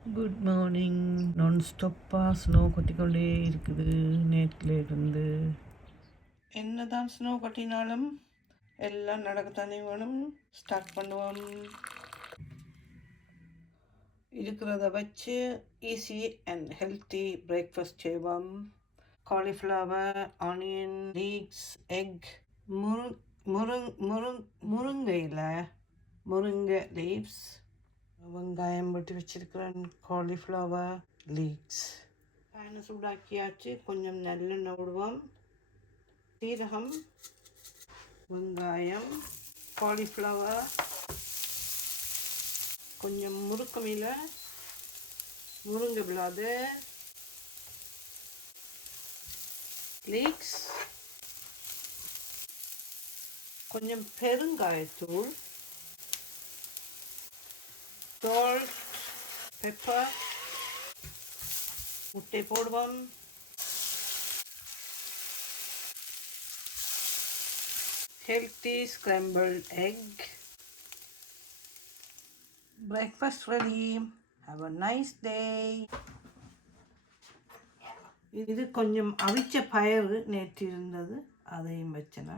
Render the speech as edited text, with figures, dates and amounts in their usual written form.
Good morning. நான் ஸ்டாப்பாக snow கொட்டிக்கொண்டே இருக்குது நேற்றில் இருந்து. என்னதான் ஸ்னோ கொட்டினாலும் எல்லாம் நடக்கத்தானே வேணும். ஸ்டார்ட் பண்ணுவோம். இருக்கிறத வச்சு ஈஸி அண்ட் ஹெல்த்தி பிரேக்ஃபாஸ்ட் செய்வோம். காலிஃப்ளவர், ஆனியன், லீக்ஸ், எக், முருங்கை லீவ்ஸ், வெங்காயம் வெட்டி வச்சிருக்கிறேன், காலிஃப்ளவர் லீக்ஸ். பேனை சூடாக்கியாச்சு. கொஞ்சம் நல்லெண்ணெய் விடுவோம். சீரகம், வெங்காயம், காலிஃப்ளவர், கொஞ்சம் முருங்கை விளாது, லீக்ஸ், கொஞ்சம் பெருங்காயத்தூள், salt, pepper, முட்டை போடுவோம். Healthy scrambled egg. Breakfast ready. Have a nice day. இது கொஞ்சம் அவிச்ச பயறு நேற்று இருந்தது, அதையும் வச்சேன்.